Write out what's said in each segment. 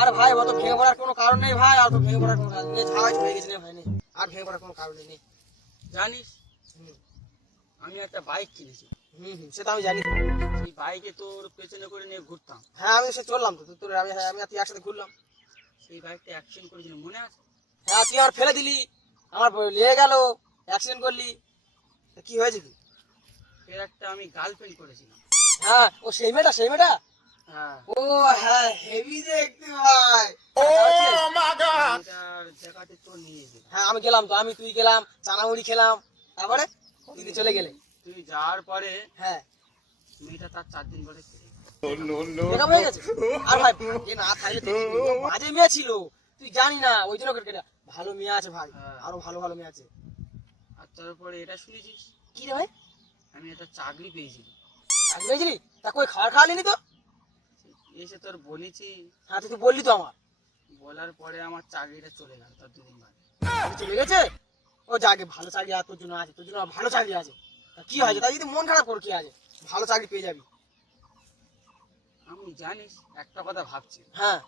আর ভাই অত ভেঙে পড়ার কোনো কারণ নেই ভাই, আর তো ভেঙে পড়ার কোনো কারণ নেই, ঝামেলা হয়ে গেছে রে ভাই নেই, আর ভেঙে পড়ার কোনো কারণ নেই। জানিস হুম আমি একটা বাইক কিনেছি, সেটা আমি জানি। সেই বাইকে তোর পেছনে করে নিয়ে ঘুরতাম। হ্যাঁ আমি সে চললাম তো তোর, আমি আমি আর তুই একসাথে ঘুরলাম। সেই বাইকটা অ্যাক্সিডেন্ট করেছিল মনে আছে? হ্যাঁ তুই আমার ফেলে দিলি, আমার নিয়ে গেল, অ্যাক্সিডেন্ট করলি, তা কি হয়েছে কি? এর একটা আমি গার্লফ্রেন্ড করেছিলাম। হ্যাঁ ও সেই মেয়েটা, সেই মেয়েটা। হ্যাঁ ও হ্যাঁ হেভি দেখতে ভাই। এটার জায়গাতে তোর নিয়ে গেলাম। হ্যাঁ আমি গেলাম তো, আমি তুই গেলাম, চানামুড়ি খেলাম, তারপরে দিদি চলে গেলে। তুই যাওয়ার পরে হ্যাঁ মেয়েটা তার 4 দিন পরে ফিরে গেল। ব্রেকআপ হয়ে গেছে। আর ভাই যে না থাকলে তো বাজে মেয়ে ছিল, তুই জানি না ওই জন্য কেটে। ভালো মেয়ে আছে ভাই, হ্যাঁ। আরো ভালো ভালো মেয়ে আছে। আর তারপরে এটা শুনেছিস কি রে ভাই, আমি একটা চাকরি পেয়েছি। চাকরি পেয়েছিলি? তা কই খাবার খাওয়ালিনি তো? এসে তোর বলেছি, হ্যাঁ তুই তো বললি তো আমার। বলার পরে আমার চাকরিটা চলে গেল তার 2 দিন বাদে। চাকরি চলে গেছে? ও যাকে ভালো চাকরি আর তোর জন্য আছে, তোর জন্য ভালো চাকরি আছে। তা কি হয়েছে, তাই যদি মন খারাপ কর কি আছে, ভালো চাকরি পেয়ে যাবি। আমি জানিস একটা কথা ভাবছি, হ্যাঁ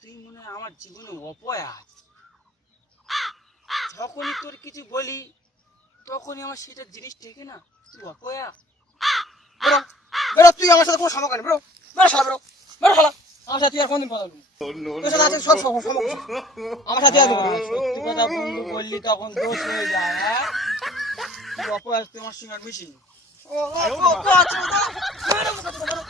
তুই মনে হয় আমার জীবনে অপয়া আছে। যখনই তোর কিছু বলি তখনই আমার সেটা জিনিস ঠেকে না, তুই অপয়া। বেরো, বেরো, তুই আমার সাথে কোনো সম্পর্ক নেই, বেরো, বেরো শালা, বেরো, বেরো শালা, আমার সাথে তুই আর কোনদিন কথা বলবি না। তোর সাথে আছে সব সম্পর্ক, আমার সাথে আর কথা বলবি না। সত্যি কথা বন্ধু বললি তখন দোষ হয়ে যায়। হ্যাঁ তুই অপয়া, তোমার সঙ্গে আর মিশিনি। ও, ও, ও, ও, আচ্ছা, বেরো, বেরো, বেরো, বেরো।